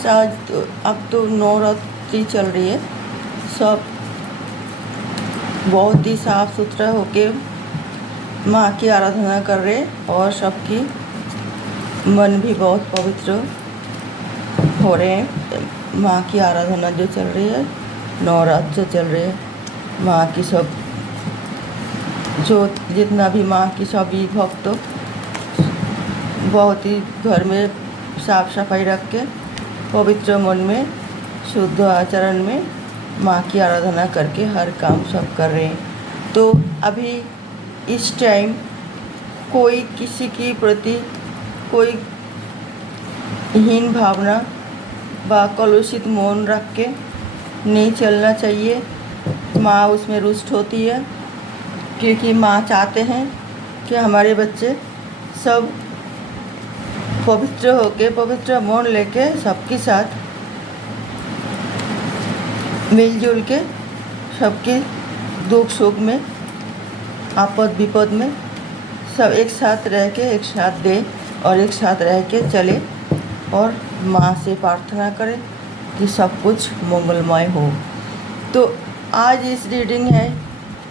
Friends, आज तो अब तो नवरात्रि चल रही है। सब बहुत ही साफ सुथरा होके माँ की आराधना कर रहे और सबकी मन भी बहुत पवित्र हो रहे हैं। माँ की आराधना जो चल रही है, नवरात्र चल रही है। माँ की सब जो जितना भी माँ की सभी भक्त बहुत ही घर में साफ सफाई रख के पवित्र मन में शुद्ध आचरण में माँ की आराधना करके हर काम सब कर रहे हैं। तो अभी इस टाइम कोई किसी के प्रति कोई हीन भावना व कलुषित मौन रख के नहीं चलना चाहिए। माँ उसमें रुष्ट होती है, क्योंकि माँ चाहते हैं कि हमारे बच्चे सब पवित्र होके पवित्र मौन लेके सबके साथ मिलजुल के सबके दुख सुख में आपद विपद में सब एक साथ रह के एक साथ दे और एक साथ रह के चले और माँ से प्रार्थना करें कि सब कुछ मंगलमय हो। तो आज इस रीडिंग है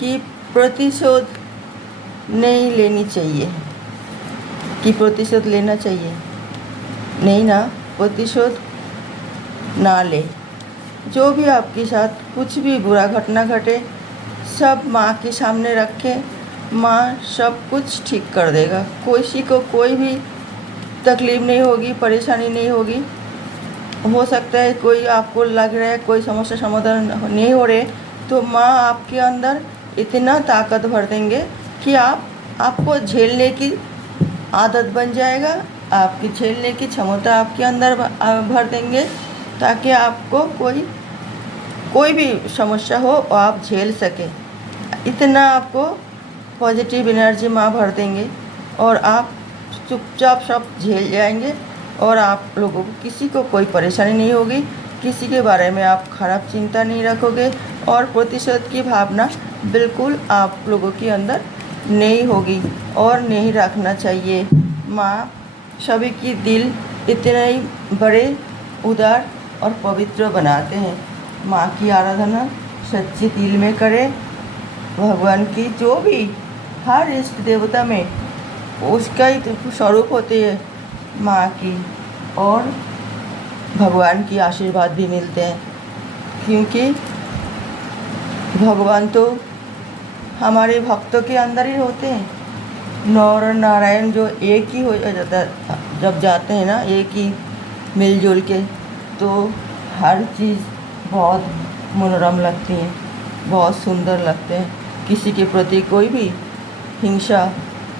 कि प्रतिशोध नहीं लेनी चाहिए, कि प्रतिशोध लेना चाहिए नहीं ना, प्रतिशोध ना ले। जो भी आपके साथ कुछ भी बुरा घटना घटे सब माँ के सामने रखे, माँ सब कुछ ठीक कर देगा। किसी को कोई भी तकलीफ़ नहीं होगी, परेशानी नहीं होगी। हो सकता है कोई आपको लग रहा है कोई समस्या समाधान नहीं हो रहे, तो माँ आपके अंदर इतना ताकत भर देंगे कि आपको झेलने की आदत बन जाएगा। आपकी झेलने की क्षमता आपके अंदर भर देंगे, ताकि आपको कोई भी समस्या हो और आप झेल सके। इतना आपको पॉजिटिव एनर्जी माँ भर देंगे और आप चुपचाप सब झेल जाएंगे और आप लोगों को किसी को कोई परेशानी नहीं होगी। किसी के बारे में आप खराब चिंता नहीं रखोगे और प्रतिशोध की भावना बिल्कुल आप लोगों के अंदर नहीं होगी और नहीं रखना चाहिए। माँ सभी की दिल इतने ही बड़े, उदार और पवित्र बनाते हैं। माँ की आराधना सच्चे दिल में करें। भगवान की जो भी हर इष्ट देवता में उसका ही स्वरूप होती है माँ की, और भगवान की आशीर्वाद भी मिलते हैं, क्योंकि भगवान तो हमारे भक्तों के अंदर ही होते हैं। नर और नारायण जो एक ही हो जाता, जब जाते हैं ना एक ही मिलजुल के, तो हर चीज़ बहुत मनोरम लगती है, बहुत सुंदर लगते हैं। किसी के प्रति कोई भी हिंसा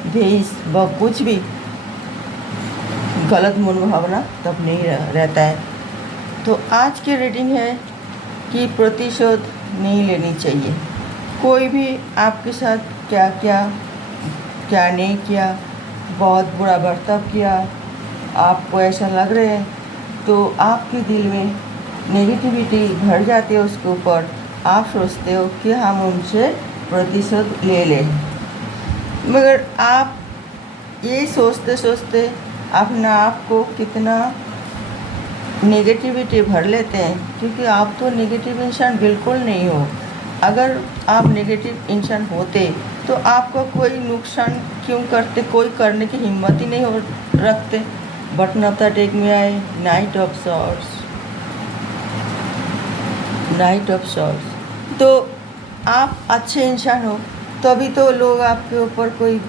द्वेष व कुछ भी गलत मनोभावना तब नहीं रहता है। तो आज की रीडिंग है कि प्रतिशोध नहीं लेनी चाहिए। कोई भी आपके साथ क्या नहीं किया, बहुत बुरा बर्ताव किया, आपको ऐसा लग रहा है, तो आपके दिल में नेगेटिविटी भर जाती है उसके ऊपर। आप सोचते हो कि हम उनसे प्रतिशोध ले लें, मगर आप ये सोचते सोचते अपना आप को कितना नेगेटिविटी भर लेते हैं, क्योंकि आप तो नेगेटिव इंसान बिल्कुल नहीं हो। अगर आप नेगेटिव इंसान होते तो आपको कोई नुकसान क्यों करते, कोई करने की हिम्मत ही नहीं रखते। बटन ऑफ द डेक में आए night of swords, night of swords. तो आप अच्छे इंसान हो तभी तो लोग आपके ऊपर कोई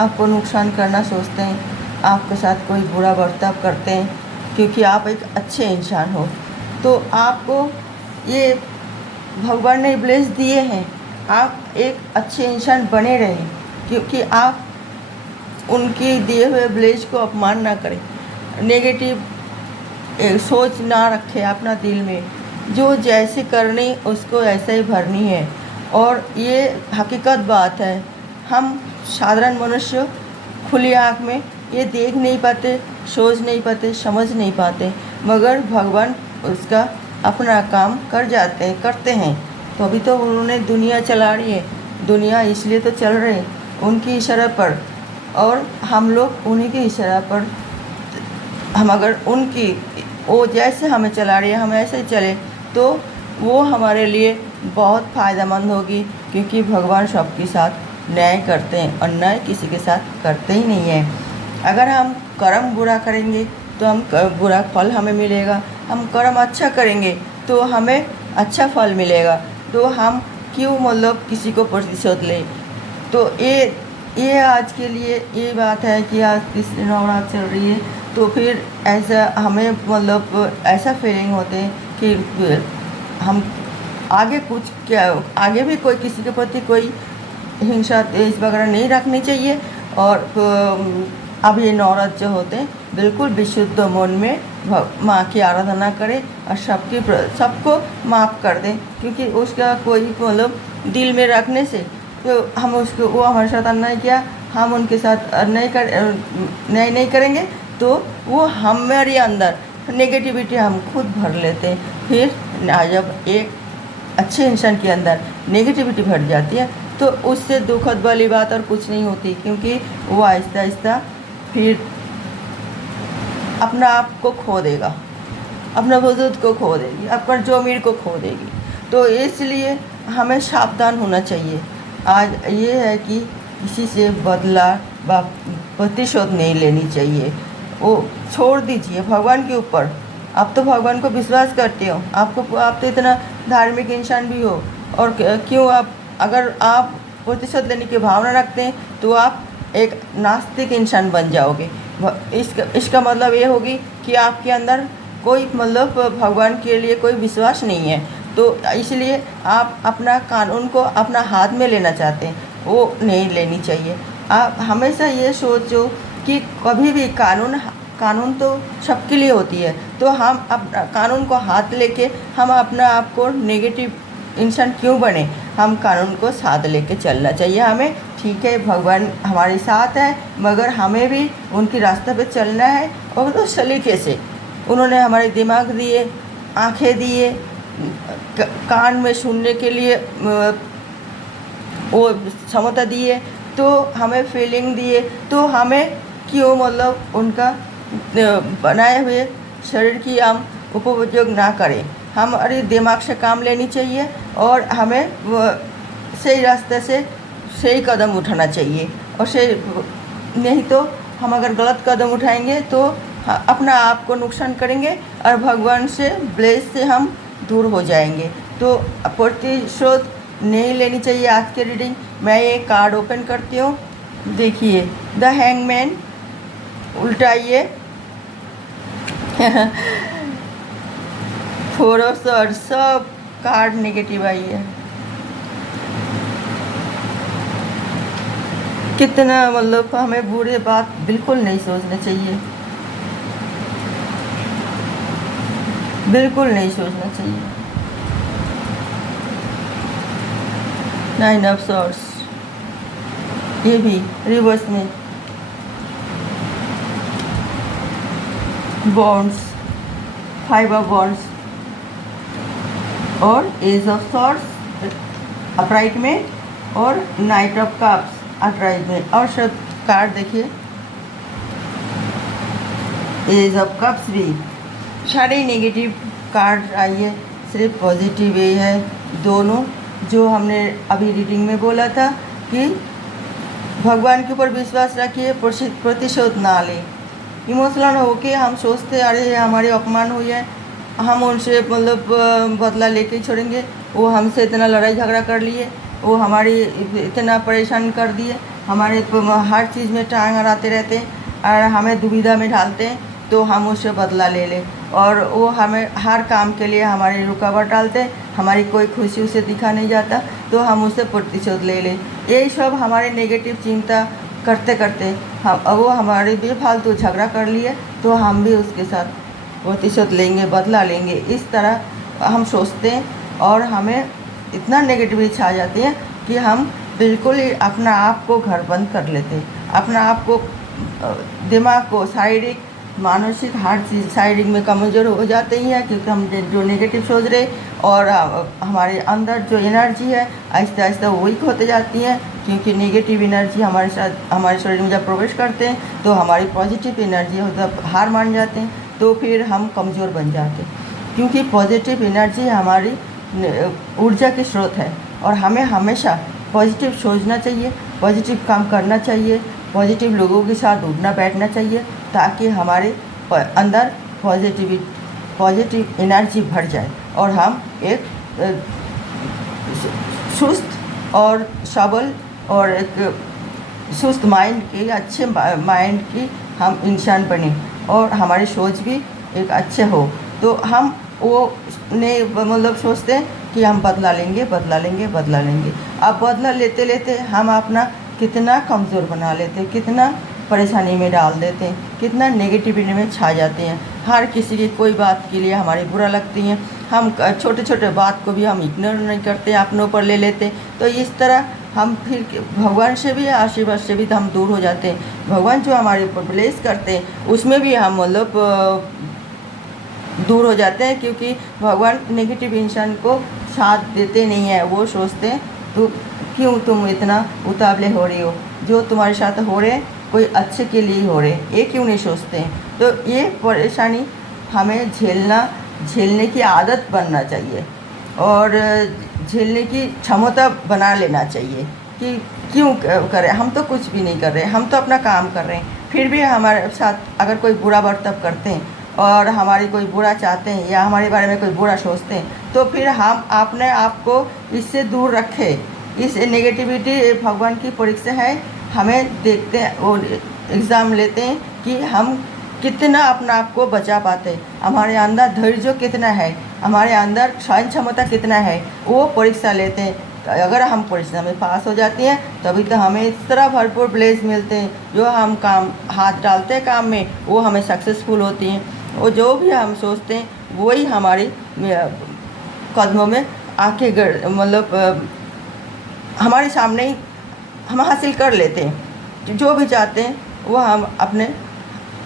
आपको नुकसान करना सोचते हैं, आपके साथ कोई बुरा बर्ताव करते हैं, क्योंकि आप एक अच्छे इंसान हो। तो आपको ये भगवान ने ब्लेस दिए हैं, आप एक अच्छे इंसान बने रहें, क्योंकि आप उनके दिए हुए ब्लेस को अपमान ना करें, नेगेटिव सोच ना रखें अपना दिल में। जो जैसे करनी उसको ऐसा ही भरनी है, और ये हकीकत बात है। हम साधारण मनुष्य खुली आँख में ये देख नहीं पाते, सोच नहीं पाते, समझ नहीं पाते, मगर भगवान उसका अपना काम करते हैं। तो अभी तो उन्होंने दुनिया चला रही है, दुनिया इसलिए तो चल रही है उनकी इशारा पर, और हम लोग उन्हीं के इशारा पर हम अगर उनकी वो जैसे हमें चला रही है हम ऐसे ही चले, तो वो हमारे लिए बहुत फ़ायदेमंद होगी, क्योंकि भगवान सबके साथ न्याय करते हैं और न्याय किसी के साथ करते ही नहीं हैं। अगर हम कर्म बुरा करेंगे तो हम बुरा फल हमें मिलेगा, हम कर्म अच्छा करेंगे तो हमें अच्छा फल मिलेगा। तो हम क्यों मतलब किसी को प्रतिशोध लें। तो ये आज के लिए ये बात है कि आज तीसरी नवरात्र चल रही है, तो फिर ऐसा हमें मतलब ऐसा फीलिंग होते हैं कि हम आगे कुछ क्या आगे भी कोई किसी के प्रति कोई हिंसा द्वेष वगैरह नहीं रखनी चाहिए। और अब ये नवरात्र जो होते हैं बिल्कुल विशुद्ध मन में माँ की आराधना करें और सबको माफ़ कर दें, क्योंकि उसका कोई मतलब दिल में रखने से तो हम उसको वो हमारे साथ अन्याय किया, हम उनके साथ न्याय नहीं करेंगे तो वो हमारे अंदर नेगेटिविटी हम खुद भर लेते हैं। फिर जब एक अच्छे इंसान के अंदर नेगेटिविटी भर जाती है तो उससे दुखद वाली बात और कुछ नहीं होती, क्योंकि वो आहिस्ता आहिस्ता फिर अपना आप को खो देगा, अपना वजूद को खो देगी, अपना ज़मीर को खो देगी। तो इसलिए हमें सावधान होना चाहिए। आज ये है कि किसी से बदला व प्रतिशोध नहीं लेनी चाहिए, वो छोड़ दीजिए भगवान के ऊपर। आप तो भगवान को विश्वास करते हो, आप तो इतना धार्मिक इंसान भी हो, और क्यों आप अगर आप प्रतिशोध लेने की भावना रखते हैं तो आप एक नास्तिक इंसान बन जाओगे। इसका मतलब ये होगी कि आपके अंदर कोई मतलब भगवान के लिए कोई विश्वास नहीं है। तो इसलिए आप अपना कानून को अपना हाथ में लेना चाहते हैं, वो नहीं लेनी चाहिए। आप हमेशा ये सोचो कि कभी भी कानून तो सबके लिए होती है, तो हम अपना कानून को हाथ लेके हम अपना आप को नेगेटिव इंसान क्यों बने। हम कानून को साथ लेके चलना चाहिए हमें। ठीक है, भगवान हमारे साथ है, मगर हमें भी उनकी रास्ते पे चलना है, और तो सलीके से। उन्होंने हमारे दिमाग दिए, आँखें दिए, कान में सुनने के लिए वो क्षमता दिए, तो हमें फीलिंग दिए, तो हमें क्यों मतलब उनका बनाए हुए शरीर की हम उपयोग ना करें। हमारे दिमाग से काम लेनी चाहिए और हमें सही रास्ते से सही कदम उठाना चाहिए। और सही नहीं तो हम अगर गलत कदम उठाएंगे तो अपना आप को नुकसान करेंगे और भगवान से ब्लेस से हम दूर हो जाएंगे। तो प्रतिशोध नहीं लेनी चाहिए। आज की रीडिंग मैं ये कार्ड ओपन करती हूँ। देखिए, द हैंगमैन उल्टाइए, फोर ऑफ सॉर्ड्स, सब कार्ड नेगेटिव आई है। कितना मतलब हमें बुरे बात बिल्कुल नहीं सोचना चाहिए, बिल्कुल नहीं सोचना चाहिए। नाइन ऑफ सॉर्ड्स, ये भी रिवर्स में। बॉन्ड्स, फाइव ऑफ बॉन्ड्स और एज ऑफ सॉर्ड्स अपराइट में, और नाइट ऑफ कप्स अपराइट में। और सब कार्ड देखिए, एज ऑफ कप्स भी सारे नेगेटिव कार्ड आई है, सिर्फ पॉजिटिव ये है। दोनों जो हमने अभी रीडिंग में बोला था कि भगवान के ऊपर विश्वास रखिए, प्रतिशोध ना लें। इमोशनल होके हम सोचते अरे हमारे अपमान हुई है, हम उनसे मतलब बदला लेके छोड़ेंगे, वो हमसे इतना लड़ाई झगड़ा कर लिए, वो हमारी इतना परेशान कर दिए, हमारे हर चीज़ में टांग अड़ाते रहते हैं और हमें दुविधा में डालते हैं, तो हम उससे बदला ले लें। और वो हमें हर काम के लिए हमारी रुकावट डालते हैं, हमारी कोई खुशी उसे दिखा नहीं जाता, तो हम उससे प्रतिशोध ले लें। यही सब हमारे नेगेटिव चिंता करते करते वो हमारे बेफालतू झगड़ा कर लिए, तो हम भी उसके साथ प्रतिशोध लेंगे, बदला लेंगे, इस तरह हम सोचते हैं। और हमें इतना नेगेटिविटी छा जाती है कि हम बिल्कुल ही अपना आप को घर बंद कर लेते हैं, अपना आप को दिमाग को शारीरिक मानसिक हर चीज़ शारीरिक में कमज़ोर हो जाते ही हैं, क्योंकि हम जो नेगेटिव सोच रहे और हमारे अंदर जो एनर्जी है आहिस्ता आहिस्ता वीक होते जाती हैं, क्योंकि नेगेटिव एनर्जी हमारे शरीर में जब प्रवेश करते हैं तो हमारी पॉजिटिव एनर्जी मतलब हार मान जाते हैं। तो तो फिर हम कमज़ोर बन जाते, क्योंकि पॉजिटिव एनर्जी हमारी ऊर्जा की स्रोत है और हमें हमेशा पॉजिटिव सोचना चाहिए, पॉजिटिव काम करना चाहिए, पॉजिटिव लोगों के साथ उठना बैठना चाहिए, ताकि हमारे अंदर पॉजिटिव एनर्जी भर जाए और हम एक सुस्त और सबल और एक सुस्त माइंड की, अच्छे माइंड की हम इंसान बने और हमारी सोच भी एक अच्छे हो। तो हम वो नहीं मतलब सोचते हैं कि हम बदला लेंगे। अब बदला लेते लेते हम अपना कितना कमज़ोर बना लेते हैं, कितना परेशानी में डाल देते हैं, कितना नेगेटिविटी में छा जाते हैं। हर किसी की कोई बात के लिए हमारी बुरा लगती है, हम छोटे छोटे बात को भी हम इग्नोर नहीं करते, अपने ऊपर ले लेते। तो इस तरह हम फिर भगवान से भी, आशीर्वाद से भी हम दूर हो जाते हैं। भगवान जो हमारे ऊपर ब्लेस करते हैं उसमें भी हम मतलब दूर हो जाते हैं, क्योंकि भगवान नेगेटिव इंसान को साथ देते नहीं है। वो सोचते हैं तो क्यों तुम इतना उतावले हो रही हो, जो तुम्हारे साथ हो रहे कोई अच्छे के लिए हो रहे, ये क्यों नहीं सोचते हैं। तो ये परेशानी हमें झेलने की आदत बनना चाहिए और झेलने की क्षमता बना लेना चाहिए कि क्यों करें, हम तो कुछ भी नहीं कर रहे, हम तो अपना काम कर रहे हैं। फिर भी हमारे साथ अगर कोई बुरा बर्ताव करते हैं और हमारी कोई बुरा चाहते हैं या हमारे बारे में कोई बुरा सोचते हैं, तो फिर हम अपने आप को इससे दूर रखें। इस नेगेटिविटी भगवान की परीक्षा है, हमें देखते हैं और एग्ज़ाम लेते हैं कि हम कितना अपना आप को बचा पाते हैं, हमारे अंदर धैर्य कितना है, हमारे अंदर सहन क्षमता कितना है, वो परीक्षा लेते हैं। अगर हम परीक्षा में पास हो जाती हैं तभी तो हमें इस तरह भरपूर ब्लेस मिलते हैं। जो हम काम हाथ डालते हैं काम में वो हमें सक्सेसफुल होती हैं, और जो भी हम सोचते हैं वही हमारी कदमों में आके मतलब हमारे सामने ही हम हासिल कर लेते हैं। जो भी चाहते हैं वो हम अपने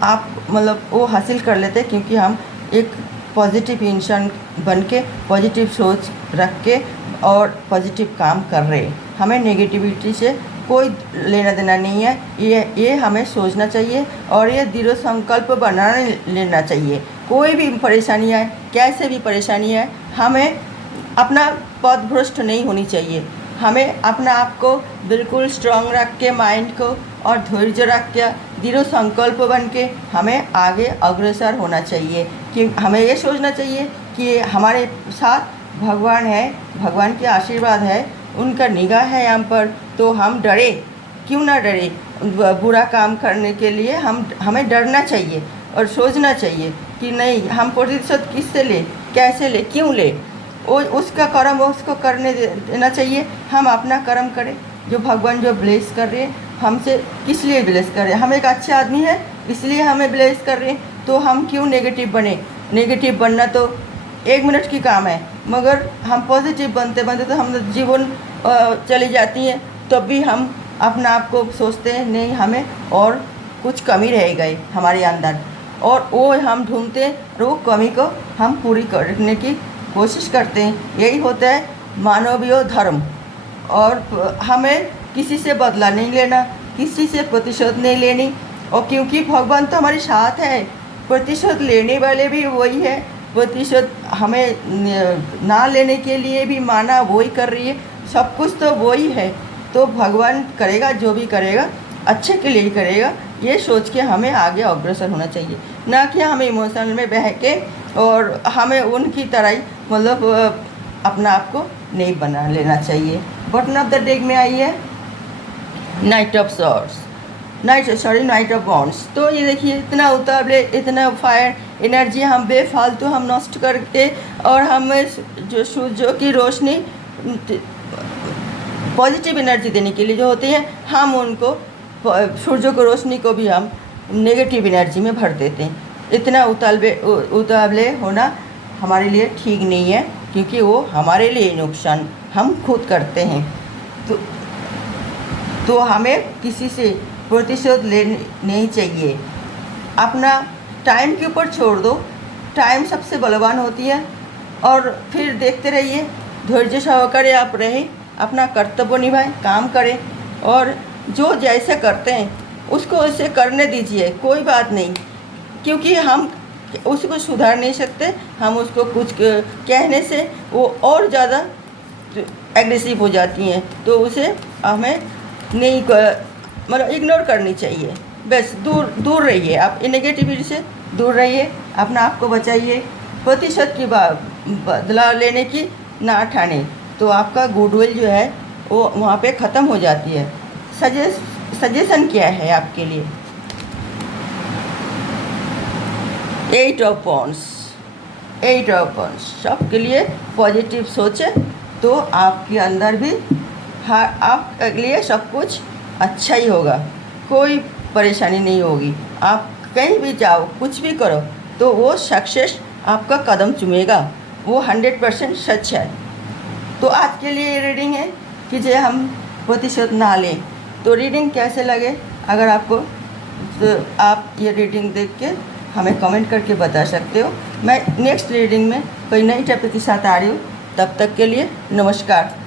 आप मतलब वो हासिल कर लेते हैं, क्योंकि हम एक पॉजिटिव इंसान बन के, पॉजिटिव सोच रख के और पॉजिटिव काम कर रहे हैं। हमें नेगेटिविटी से कोई लेना देना नहीं है। ये हमें सोचना चाहिए और ये दृढ़ संकल्प बना लेना चाहिए। कोई भी परेशानी आए, कैसे भी परेशानी आए, हमें अपना पथ भ्रष्ट नहीं होनी चाहिए। हमें अपना आप को बिल्कुल स्ट्रांग रख के, माइंड को और धैर्य रख के, दृढ़ संकल्प बन के हमें आगे अग्रसर होना चाहिए। कि हमें ये सोचना चाहिए कि हमारे साथ भगवान है, भगवान के आशीर्वाद है, उनका निगाह है हम पर। तो हम डरे क्यों ना डरे, बुरा काम करने के लिए हमें डरना चाहिए और सोचना चाहिए कि नहीं, हम प्रतिशत किससे ले, कैसे ले, क्यों ले, वो उसका कर्म उसको करने देना चाहिए। हम अपना कर्म करें। जो भगवान जो ब्लेस कर रहे हैं हमसे, किस लिए ब्लेस कर रहे हैं, हम एक अच्छे आदमी है इसलिए हमें ब्लेस कर रहे हैं। तो हम क्यों नेगेटिव बने। नेगेटिव बनना तो 1 मिनट की काम है, मगर हम पॉजिटिव बनते बनते तो हम जीवन चली जाती हैं। तब भी हम अपना आप को सोचते हैं नहीं, हमें और कुछ कमी रह गई हमारे अंदर, और वो हम ढूंढते हैं और वो कमी को हम पूरी करने की कोशिश करते हैं। यही होता है मानवीय धर्म। और हमें किसी से बदला नहीं लेना, किसी से प्रतिशोध नहीं लेनी। और क्योंकि भगवान तो हमारे साथ है, प्रतिशोध लेने वाले भी वही है, प्रतिशोध हमें ना लेने के लिए भी माना वही कर रही है, सब कुछ तो वही है। तो भगवान करेगा, जो भी करेगा अच्छे के लिए ही करेगा। ये सोच के हमें आगे अग्रसर होना चाहिए, ना कि हमें इमोशनल में बह के और हमें उनकी तरह ही मतलब अपना आप को नहीं बना लेना चाहिए। बटन ऑफ द डेक में आई है night of swords, night of wands. तो ये देखिए, इतना उतावले, इतना फायर एनर्जी हम बेफालतू हम नष्ट करके, और हमें जो सूर्य की रोशनी पॉजिटिव एनर्जी देने के लिए जो होती है, हम उनको सूर्य को रोशनी को भी हम नेगेटिव एनर्जी में भर देते हैं। इतना उतावले होना हमारे लिए ठीक नहीं है, क्योंकि वो हमारे लिए नुकसान हम खुद करते हैं। तो हमें किसी से प्रतिशोध लेनी नहीं चाहिए। अपना टाइम के ऊपर छोड़ दो, टाइम सबसे बलवान होती है। और फिर देखते रहिए, धैर्य सहकारे आप रहें, अपना कर्तव्य निभाएं, काम करें, और जो जैसे करते हैं उसको वैसे करने दीजिए, कोई बात नहीं। क्योंकि हम उसको सुधार नहीं सकते, हम उसको कुछ कहने से वो और ज़्यादा एग्रेसिव हो जाती हैं, तो उसे हमें नहीं मतलब इग्नोर करनी चाहिए। बस दूर दूर रहिए, आप नेगेटिविटी से दूर रहिए, अपना आप को बचाइए। प्रतिशत की बदला लेने की ना ठाने, तो आपका गुडविल जो है वो वहाँ पे ख़त्म हो जाती है। सजेशन क्या है आपके लिए? 8 ऑफ वॉन्ड्स, 8 ऑफ वॉन्ड्स सबके लिए पॉजिटिव सोचें तो आपके अंदर भी आपके लिए सब कुछ अच्छा ही होगा, कोई परेशानी नहीं होगी। आप कहीं भी जाओ, कुछ भी करो, तो वो सक्सेस आपका कदम चूमेगा, वो 100% सच है। तो आज के लिए ये रीडिंग है कि जो हम प्रतिशत ना लें। तो रीडिंग कैसे लगे, अगर आपको, तो आप ये रीडिंग देख के हमें कमेंट करके बता सकते हो। मैं नेक्स्ट रीडिंग में कोई नई टॉपिक के साथ आ रही हूँ, तब तक के लिए नमस्कार।